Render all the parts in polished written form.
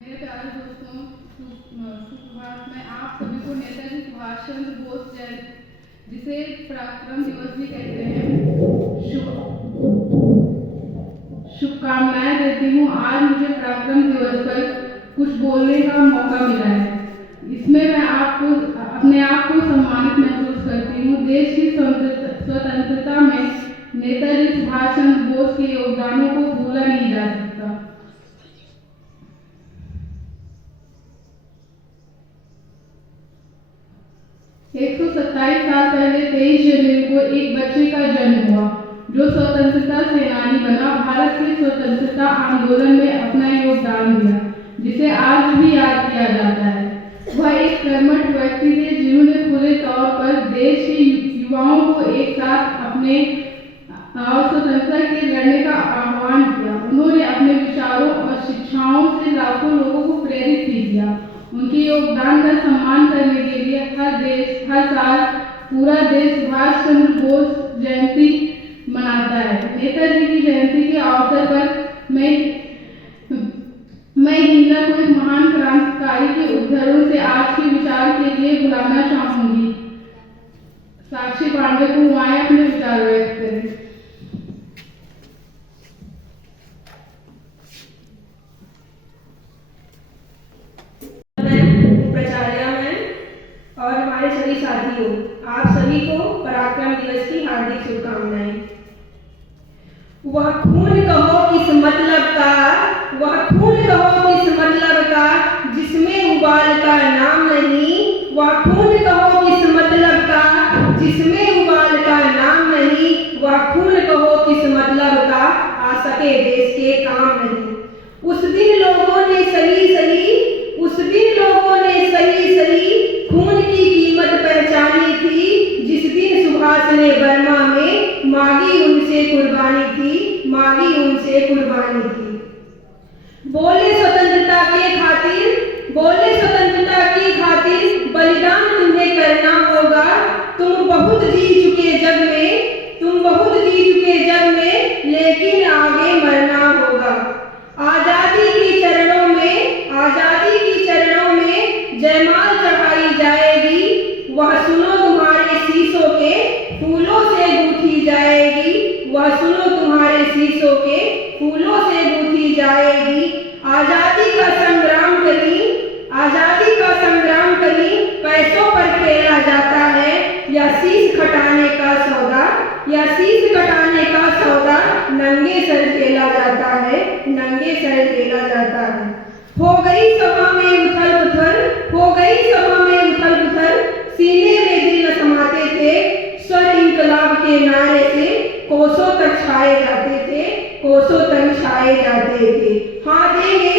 मेरे प्यारे दोस्तों, सुप्रभात। मैं आप सभी को नेताजी सुभाष चंद्र बोस जयंती, जिसे पराक्रम दिवस भी कहते हैं, शुभकामनाएं देती हूँ। आज मुझे पराक्रम दिवस पर कुछ बोलने का मौका मिला है। इसमें मैं अपने आप को सम्मानित महसूस करती हूँ। देश की स्वतंत्रता में नेताजी सुभाष चंद्र बोस के योगदानों को भूला नहीं जा सकता। 127 साल पहले 23 जनवरी को एक बच्चे का जन्म हुआ, जो स्वतंत्रता सेनानी बना। भारत के स्वतंत्रता आंदोलन में अपना योगदान दिया, जिसे आज भी याद किया जाता है। वह एक कर्मठ व्यक्ति थे, जिन्होंने खुले तौर पर देश के युवाओं को एक साथ अपने स्वतंत्रता के लड़ने का आह्वान किया। उन्होंने अपने विचारों और शिक्षाओं से लाखों लोगों को प्रेरित भी किया। उनके योगदान का सम्मान करने के लिए हर साल पूरा देश सुभाष चंद्र बोस जयंती मनाता है। नेताजी की जयंती के अवसर पर मैं हिंदा को एक महान क्रांतिकारी के उद्धरणों से आज के विचार के लिए बुलाना चाहूंगी। साक्षी पांडे को आए अपने विचार व्यक्त करें। और हमारे सभी साथियों, आप सभी को पराक्रम दिवस की हार्दिक शुभकामनाएं। वह खून कहो किस मतलब का, वह खून कहो किस मतलब का, जिसमें उबाल का नाम नहीं। वह खून कहो किस मतलब का, जिसमें उबाल का नाम नहीं। वह खून कहो किस मतलब का, आ सके देश के काम नहीं। उस दिन लोगों ने सही खून की कीमत पहचानी थी। जिस दिन सुभाष ने बर्मा में मांगी उनसे कुर्बानी थी। बोले स्वतंत्रता की खातिर बलिदान तुम्हें करना होगा। तुम बहुत जी चुके जग में, लेकिन आगे मरना होगा। आजादी की चरणों में जयमाल चढ़ाई जाएगी। वह सुनो तुम्हारे शीशों के फूलों से गूंथी जाएगी। आजादी का संग्राम पैसों पर खेला जाता है, या शीश खटाने का सौदा नंगे सर खेला जाता है। हो गई सभा में उथल पुथल, सीने में दिल न समाते थे। स्वर इंकलाब के नारे से कोसों तक छाए जाते थे। हाँ देंगे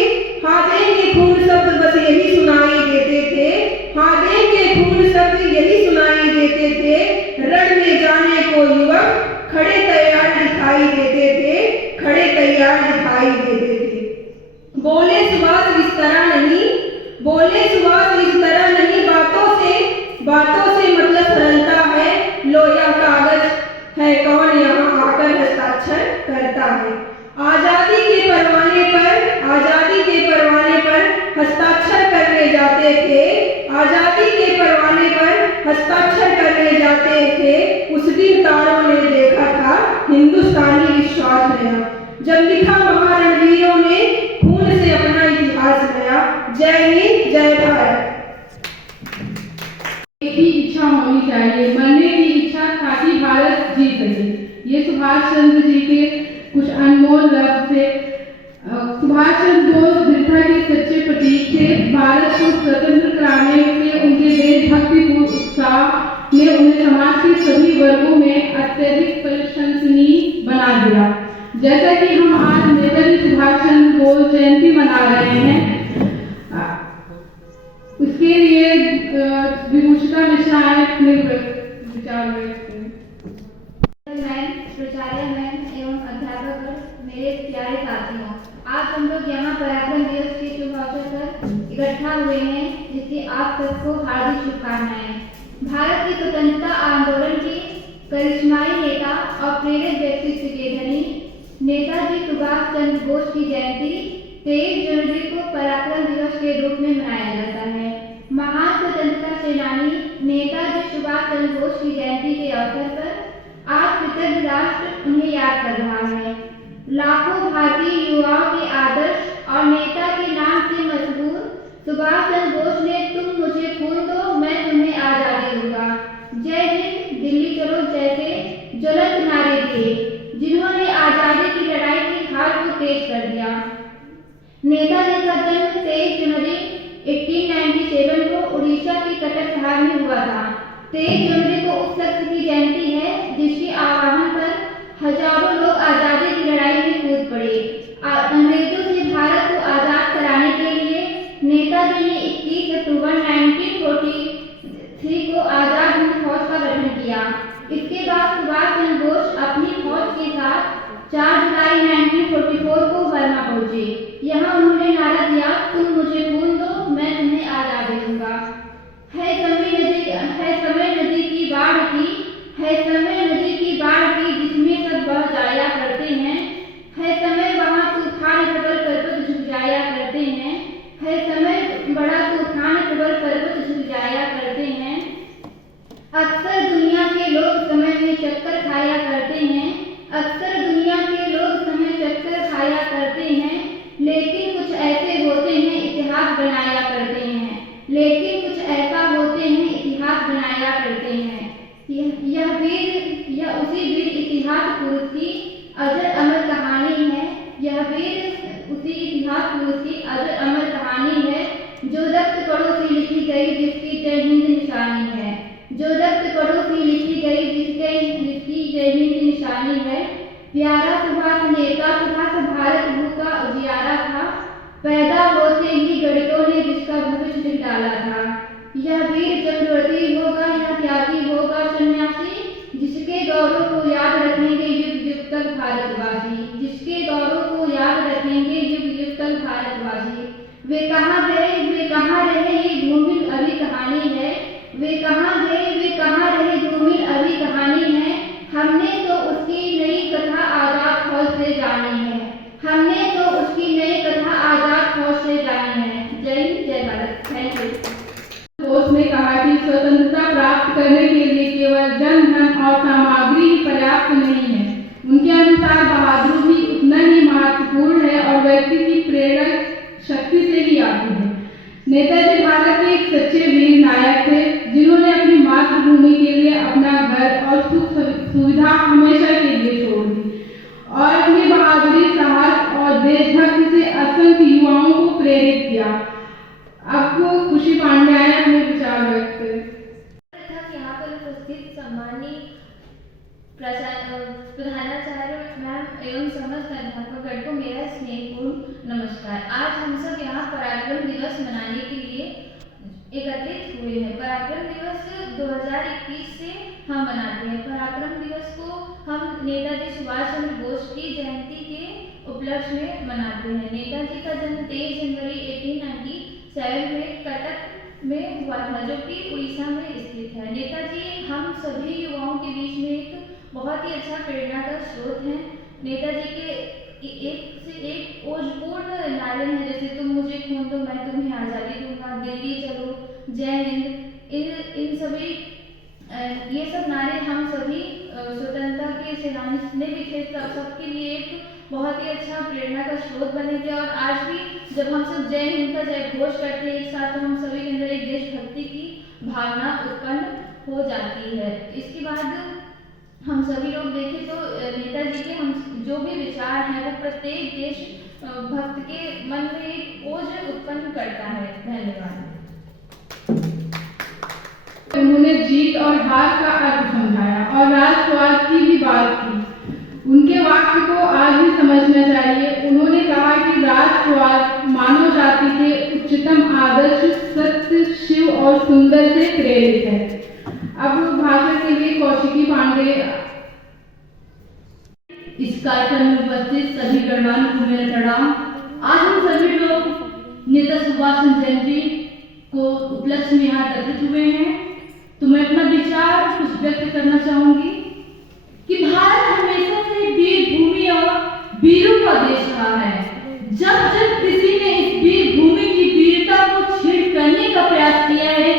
खून शब्द बस यही सुनाई देते थे। रण में जाने को युवक खड़े तैयार दिखाई देते थे। बोले सुभाष इस तरह नहीं, बातों से मतलब सरलता है। लो यह कागज है, कौन यहाँ आकर हस्ताक्षर करता है। आजादी के परवाने पर हस्ताक्षर करने जाते थे। उस दिन तारों ने देखा था हिंदुस्तानी विश्वास नया। जब लिखा महारणवीरों ने खून से अपना इतिहास नया। जय हिंद, जय भारत। एक ही इच्छा होनी चाहिए, मरने की इच्छा, ताकि भारत जीत सके। ये सुभाष चंद्र जी के कुछ अनमोल लफ्ज थे। सुभाष चंद्र बोस दृढ़ता के सच्चे प्रतीक थे। भारत को स्वतंत्र कराने के उनके देशभक्तिपूर्ण उत्साह ने उन्हें समाज के सभी वर्गों में अत्यधिक प्रशंसनीय बना दिया। जैसा कि हम आज नेताजी सुभाष चंद्र बोस जयंती मना रहे हैं, उसके लिए विभूषिता मिश्रा अपने विचार व्यक्त करें। प्राचार्य मैम एवं अध्यापक, मेरे प्यारे साथियों, आज हम लोग यहाँ पराक्रम दिवस के शुभ अवसर पर इकट्ठा हुए हैं, जिसकी आप सबको हार्दिक शुभकामनाएं। भारत की स्वतंत्रता आंदोलन के करिश्माई नेता और प्रेरक व्यक्तित्व के धनी नेताजी सुभाष चंद्र बोस की जयंती 23 जनवरी को पराक्रम 1997 को उड़ीसा के कटक शहर में हुआ था। 23 जनवरी को उस शख्स की जयंती है जिसके आह्वान पर हजारों लोग आजादी की लड़ाई में कूद पड़े। अंग्रेजों से भारत को आजाद कराने के लिए नेताजी ने 21 अक्टूबर 1943 को आजाद हिंद फौज का गठन किया। इसके बाद सुभाष चंद्र बोस अपनी फौज के साथ 4 जुलाई 1944 को बर्मा पहुंचे। यहाँ उन्होंने नारा दिया, तुम मुझे खून दो, मैं तुम्हें आजादी दूंगा। है समय नदी की बाढ़ की जिसमें सब बह जाया करते हैं। है समय वहाँ तूफान प्रबल पर्वत झुक जाया करते हैं। है समय बड़ा तूफान प्रबल पर्वत झुक जाया करते हैं। अक्सर दुनिया के लोग समय में चक्कर खाया करते हैं। लेकिन कुछ ऐसे होते हैं इतिहास बनाया करते हैं। यह उसी वीर इतिहास पुरुष की अजर अमर कहानी है। जो रक्त कणों से लिखी गई जिसकी जय हिंद निशानी है। प्यारा सुभाष नेता सुभाष भारत भू का उजियारा था। पैदा होते ही गणितों ने जिसका भविष्य लिख डाला था। यह वीर चक्रवर्ती होगा, यह त्यागी होगा सन्यासी, जिसके गौरव को याद रखेंगे युग युग तक भारतवासी। वे कहाँ रहे ये धूमिल अभी कहानी है। हमने तो उसकी नई कथा आजाद फौज से जानी है। जय हिंद, जय भारत। Thank you. बोस ने कहा कि स्वतंत्रता प्राप्त करने के लिए केवल जन धन और सामग्री ही पर्याप्त नहीं है। उनके अनुसार बहादुरी भी उतना ही महत्वपूर्ण है और व्यक्ति की प्रेरक शक्ति से ही आती है। नेताजी भारत के एक सच्चे वीर नायक थे जिन्होंने अपनी मातृभूमि के लिए अपना घर और सुख सुविधा हमेशा के लिए छोड़ दी और अपनी बहादुरी, साहस और देशभक्ति से असंख्य युवाओं को प्रेरित किया। आपको खुशी पांडे आए अपने विचार व्यक्त करें। यहाँ पर उपस्थित सम्मानीय प्रधानाचार्य मैम एवं समस्त अध्यापकगण को मेरा स्नेहपूर्ण नमस्कार। आज हम सब यहाँ पराक्रम दिवस मनाने के लिए एकत्रित हुए हैं। पराक्रम दिवस 2021 से हम मनाते हैं। पराक्रम दिवस को हम नेताजी सुभाष चंद्र बोस की जयंती के उपलक्ष्य में मनाते हैं। नेताजी का जन्म 23 जनवरी 1897 में कटक में हुआ था, जो कि उड़ीसा में स्थित है। नेताजी हम सभी युवाओं के बीच में एक बहुत ही अच्छा प्रेरणा का स्रोत है। नेताजी के एक से एक ओजपूर्ण नारे हैं, जैसे तुम मुझे खून दो, मैं तुम्हें आज़ादी दूंगा, दिल्ली चलो, जय हिंद। इन सभी ये सब नारे हम सभी स्वतंत्रता के सेनानी ने भी थे, सबके लिए एक बहुत ही अच्छा प्रेरणा का स्रोत बने थे। और आज भी जब हम सब जय हिंद का जय घोष करते हैं एक साथ, तो हम सभी के अंदर एक देशभक्ति की भावना उत्पन्न हो जाती है। इसके बाद हम सभी लोग देखें तो नेताजी के हम जो भी विचार हैं वो प्रत्येक देश भक्त के मन में एक ओज उत्पन्न करता है। धन्यवाद। उन्होंने जीत और हार का अर्थ समझाया और राष्ट्रवाद की भी बात की। उनके वाक्य को आज भी समझना चाहिए। उन्होंने कहा कि राष्ट्रवाद मानव जाति के उच्चतम आदर्श सत्य, शिव और सुंदर से प्रेरित है। अब भाषण के लिए कौशिकी पांडे। इस कार्यक्रम में उपस्थित सभी गणमान्य को मेरा प्रणाम। आज हम सभी लोग नेता सुभाष चंद्र जयंती को उपलक्ष्य में यहाँ एकत्रित हुए हैं, तो मैं अपना विचार कुछ व्यक्त करना चाहूंगी कि भारत हमेशा से वीर भूमि और वीरों का देश रहा है। जब जब किसी ने इस वीर भूमि की वीरता को छीन करने का प्रयास किया है,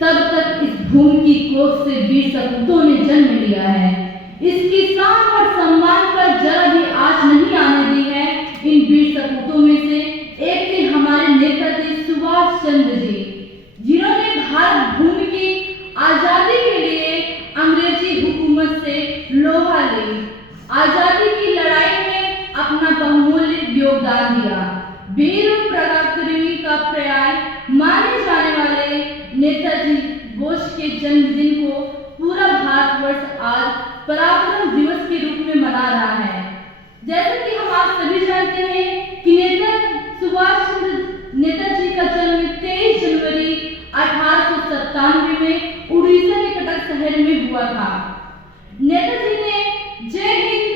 तब तक इस भूमि की कोख से वीर सपूतों ने जन्म लिया है। इसकी शान और सम्मान पर जरा भी आँच नहीं आने दी है। इन वीर सपूतों में से एक थे हमारे नेताजी सुभाष चंद्र जी, जिन्होंने भारत भूमि की आजादी के लिए अंग्रेजी हुकूमत से लोहा ली, आजादी की लड़ाई में अपना बहुमूल्य योगदान दिया। वीर पराक्रमी का पर्याय माने जाने वाले जन्मदिन को पूरा भारतवर्ष आज पराक्रम दिवस के रूप में मना रहा है। जैसे कि हम आप सभी जानते हैं कि नेताजी का जन्म 23 जनवरी 1897 में उड़ीसा के कटक शहर में हुआ था। नेताजी ने जय हिंद,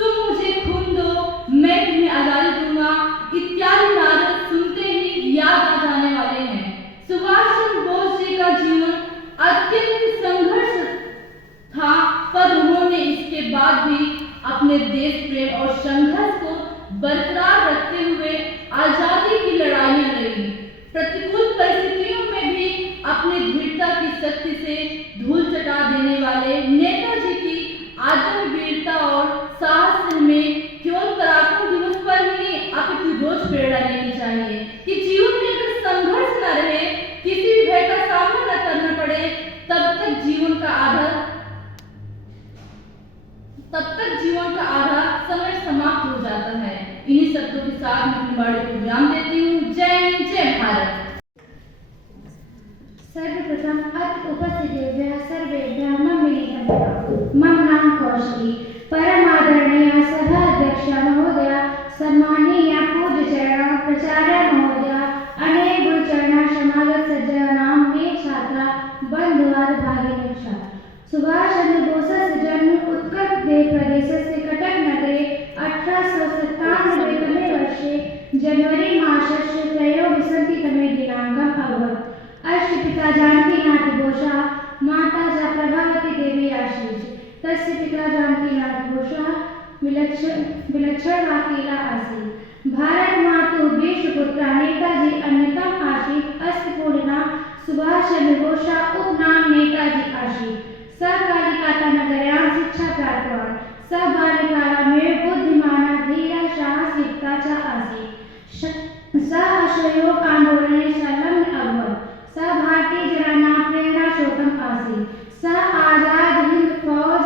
तुम मुझे खून दो, मैं तुम्हें आजादी दूंगा इत्यादि नारे सुनते ही याद आ जाने वाले हैं। सुभाष चंद्र बोस जी का जीवन अत्यंत संघर्ष था, पर उन्होंने इसके बाद भी अपने देश प्रेम और संघर्ष को बरकरार रखते हुए आजादी की लड़ाइयां लड़ी। प्रतिकूल परिस्थितियों में भी अपनी दृढ़ता की शक्ति से धूल चटा देने वाले नेताजी की आदम वीरता और साहस में केवल पराक्रम दिवस पर ही नहीं अपितु रोज प्रेरणा लेनी चाहिए कि जीवन में अगर संघर्ष न रहे, किसी भी भय का सामना न करना पड़े, तब तक जीवन का आधा समय समाप्त हो जाता है। इन्हीं शब्दों के साथ मैं अपनी बाड़ी को विराम देती हूँ। जय हिंद, जय भारत। सर्वप्रथम अत्र उपस्थितेभ्यः सर्वेभ्यः मम विनीतं मम नाम कौशली। परमादरणीय सभा अध्यक्ष महोदय, सम्मानीय पूज्यचरण प्राचार्य महोदय, अनेक गुरुचरण समागत सज्जनानां मे छात्रा बन्धुवाद भागिनेभ्यः। सुभाष चंद्र बोसस्य जन्म उत्कल प्रदेशस्य कटक नगरे 1897 तमे वर्षे जनवरी मासस्य त्रयोविंशतितमे दिनाङ्कम् अभवत्। अस्य पिता जानकीनाथ बोसः, माता च प्रभावती देवी आसीत्। तस्य पिता जानकीनाथ बोसः विलक्षण वकील आसीत्। भारत मातुः विश्वपुत्रः नेताजी अन्यतम आसीत्। अस्य पूर्णनाम सुभाष चंद्र बोसः, उपनाम नेताजी आसीत्। सः कालिकातानगर्यां शिक्षा प्राप्तवान्। सः बाल्यकालमेव बुद्धिमानः, धीरः, साहसिकता च आसीत्। सः असहयोग आन्दोलने संलग्नः अभवत्। सः भारतीयजनानां प्रेरणास्रोतः आसीत्। सः आजाद हिंद फौज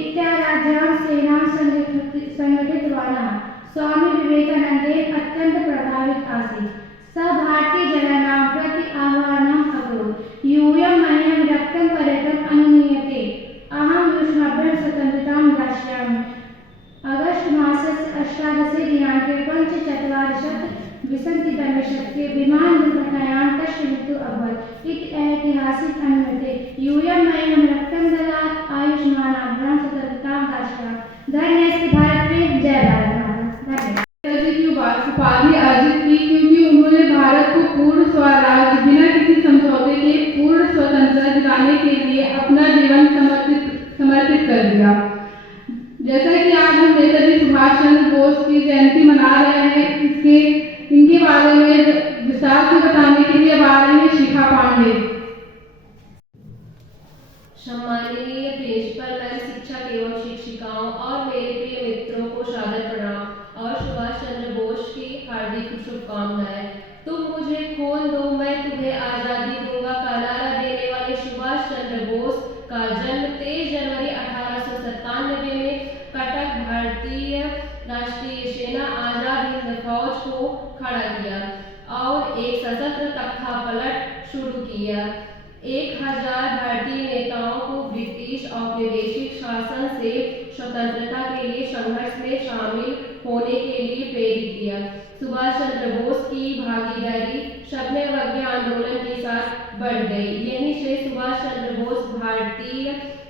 इत्याद्यां सेनां संगठितवान्। स्वामी विवेकानन्देन अत्यन्तं प्रभावितः आसीत्। सः भारतीयजनानां प्रति आह्वानम् अकरोत्। यूयं मह्यं रक्तं पर्यटम् अनुमीयते, अहं युष्माभ्यां स्वतन्त्रतां दास्यामि। अगस्त मासस्य 18 दिनाङ्के 1542 शतके विमानदुर्घटनायां तस्य मृत्युः अभवत् इति ऐतिहासिक अनुमीयते। यूयं मह्यं रक्तं ददात्, आयुष्मानाभ्यां स्वतन्त्रतां दास्यामि। धन्यस्ते भारत में, जय भारत माता। नेताजी की उपाधि अर्जित की क्योंकि उन्होंने भारत को पूर्ण स्वराज्य बिना किसी समझौते के पूर्ण स्वतंत्रता दिलाने के लिए अपना जीवन समर्पित कर दिया। जैसा कि आज हम नेताजी सुभाष चंद्र बोस की जयंती मना रहे हैं, इनके बारे में विस्तार से बताने के लिए बारे में शिखा पांडे। सम्माननीय प्रिंसिपल मैम, शिक्षक एवं शिक्षिकाओं और मेरे प्रिय मित्रों को सादर प्रणाम और सुभाष चंद्र बोस की हार्दिक शुभकामनाएं। तुम मुझे खून दो, मैं तुम्हें आजादी दूंगा का नारा देने वाले सुभाष चंद्र बोस का जन्म 23 जनवरी 1897 में कटक भारतीय राष्ट्रीय सेना आजाद हिंद फौज को खड़ा किया और एक सशस्त्र तख्ता पलट शुरू किया। 1000 भारतीय नेताओं को ब्रिटिश औपनिवेशिक शासन से स्वतंत्रता के लिए संघर्ष में शामिल होने के लिए प्रेरित किया। सुभाष चंद्र बोस की भागीदारी शबनमवज्ञ आंदोलन के साथ बढ़ गई। यहीं से सुभाष चंद्र बोस भारतीय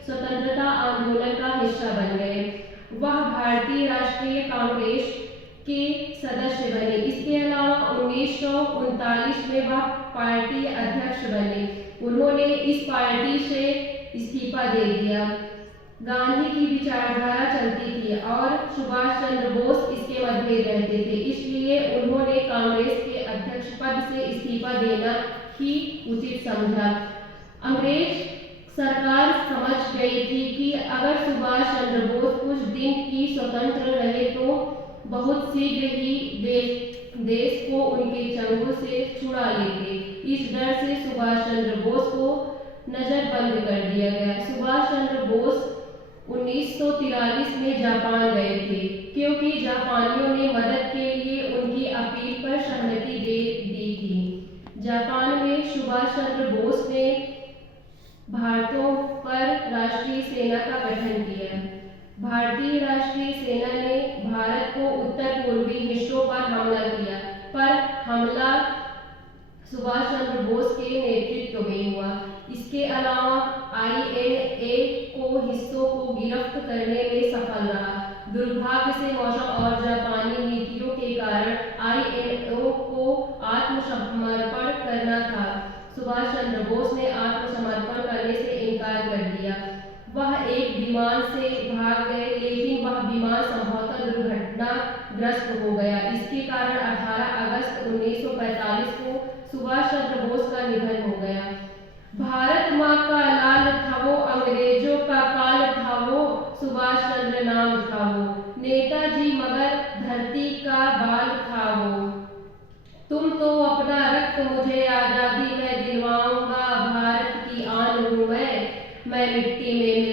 स्वतंत्रता आंदोलन का हिस्सा बन गए। वह भारतीय राष्ट्रीय कांग्रेस के सदस्य बने। इसके अलावा 1939 में वह पार्टी अध्यक्ष बने। उन्होंने इस पार्टी से इस्तीफा दे दिया। गांधी की विचारधारा चलती थी और सुभाष चंद्र बोस इसके मतभेद रहते थे, इसलिए उन्होंने कांग्रेस के अध्यक्ष पद से इस्तीफा देना ही उचित समझा। अंग्रेज सरकार समझ गई थी कि अगर सुभाष चंद्र बोस कुछ दिन की स्वतंत्र रहे तो बहुत शीघ्र ही देश को उनके चंगुल से छुड़ा लेते। इस डर से सुभाष चंद्र बोस को नजरबंद कर दिया गया। सुभाष चंद्र बोस 1943 में जापान गए थे क्योंकि जापानियों ने मदद के लिए उनकी अपील पर सहमति दे दी थी। जापान में सुभाष चंद्र बोस ने भारतों पर राष्ट्रीय सेना का गठन किया। भारतीय राष्ट्रीय सेना ने भारत को उत्तर पूर्वी हिस्सों पर हमला किया, पर हमला सुभाष चंद्र बोस के नेतृत्व में हुआ। इसके अलावा INA को हिस्सों को गिरफ्त करने में सफल रहा। दुर्भाग्य से मौसम और जापानी नीतियों के कारण INA को आत्मसमर्पण करना था। सुभाष चंद्र बोस ने आत्मसमर्पण करने से इनकार कर दिया। वह एक विमान से भाग गए, लेकिन वह विमान संभवतः दुर्घटनाग्रस्त हो गया। इसके कारण 18 अगस्त 1945 को सुभाष चंद्र बोस का निधन हो गया। भारत माँ का लाल था वो, अंग्रेजों का काल था वो, सुभाष चंद्र नाम था वो, नेताजी मगर धरती का बाल था वो। तुम तो अपना रक्त मुझे आजादी में दिलवाऊंगा, भारत की आन हूँ मैं मिट्टी में